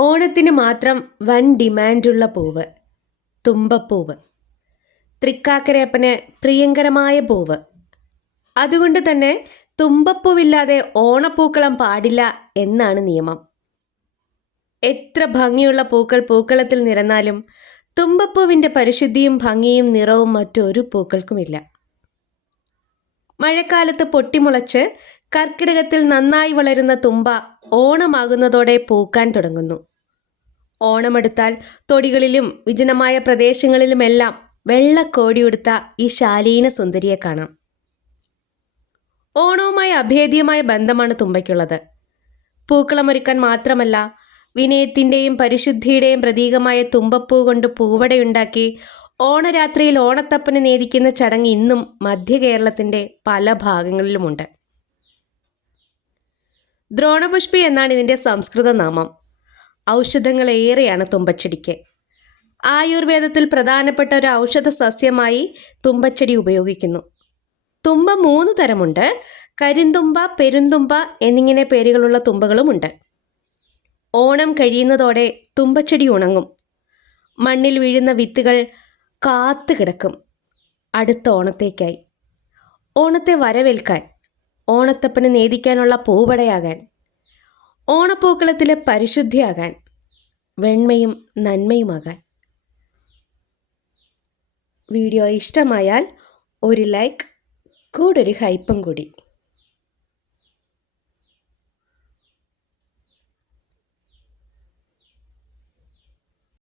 ഓണത്തിന് മാത്രം വൻ ഡിമാൻഡുള്ള പൂവ് തുമ്പപ്പൂവ്. തൃക്കാക്കരയപ്പന് പ്രിയങ്കരമായ പൂവ്. അതുകൊണ്ട് തന്നെ തുമ്പപ്പൂവില്ലാതെ ഓണപ്പൂക്കളം പാടില്ല എന്നാണ് നിയമം. എത്ര ഭംഗിയുള്ള പൂക്കൾ പൂക്കളത്തിൽ നിറഞ്ഞാലും തുമ്പപ്പൂവിൻ്റെ പരിശുദ്ധിയും ഭംഗിയും നിറവും മറ്റൊരു പൂക്കൾക്കുമില്ല. മഴക്കാലത്ത് പൊട്ടിമുളച്ച് കർക്കിടകത്തിൽ നന്നായി വളരുന്ന തുമ്പ ഓണമാകുന്നതോടെ പൂക്കാൻ തുടങ്ങുന്നു. ഓണമെടുത്താൽ തൊടികളിലും വിജനമായ പ്രദേശങ്ങളിലുമെല്ലാം വെള്ളക്കോടിയുടുത്ത ഈ ശാലീന സുന്ദരിയെ കാണാം. ഓണവുമായി അഭേദ്യമായ ബന്ധമാണ് തുമ്പയ്ക്കുള്ളത്. പൂക്കളമൊരുക്കാൻ മാത്രമല്ല, വിനയത്തിൻ്റെയും പരിശുദ്ധിയുടെയും പ്രതീകമായ തുമ്പപ്പൂ കൊണ്ട് പൂവടയുണ്ടാക്കി ഓണരാത്രിയിൽ ഓണത്തപ്പന് നേദിക്കുന്ന ചടങ്ങ് ഇന്നും മധ്യ കേരളത്തിൻ്റെ പല ഭാഗങ്ങളിലുമുണ്ട്. ദ്രോണപുഷ്പി എന്നാണ് ഇതിൻ്റെ സംസ്കൃത നാമം. ഔഷധങ്ങളേറെയാണ് തുമ്പച്ചെടിക്ക്. ആയുർവേദത്തിൽ പ്രധാനപ്പെട്ട ഒരു ഔഷധ സസ്യമായി തുമ്പച്ചെടി ഉപയോഗിക്കുന്നു. തുമ്പ 3 തരമുണ്ട്. കരിന്തുമ്പ, പെരുന്തുമ്പ എന്നിങ്ങനെ പേരുകളുള്ള തുമ്പകളുമുണ്ട്. ഓണം കഴിയുന്നതോടെ തുമ്പച്ചെടി ഉണങ്ങും. മണ്ണിൽ വീഴുന്ന വിത്തുകൾ കാത്തു കിടക്കും അടുത്ത ഓണത്തേക്കായി. ഓണത്തെ വരവേൽക്കാൻ, ഓണത്തപ്പന് നേദിക്കാനുള്ള പൂവടയാകാൻ, ഓണപ്പൂക്കളത്തിലെ പരിശുദ്ധിയാകാൻ, വെണ്മയും നന്മയുമാകാൻ. വീഡിയോ ഇഷ്ടമായാൽ ഒരു ലൈക്ക്, കൂടൊരു ഹൈപ്പും കൂടി.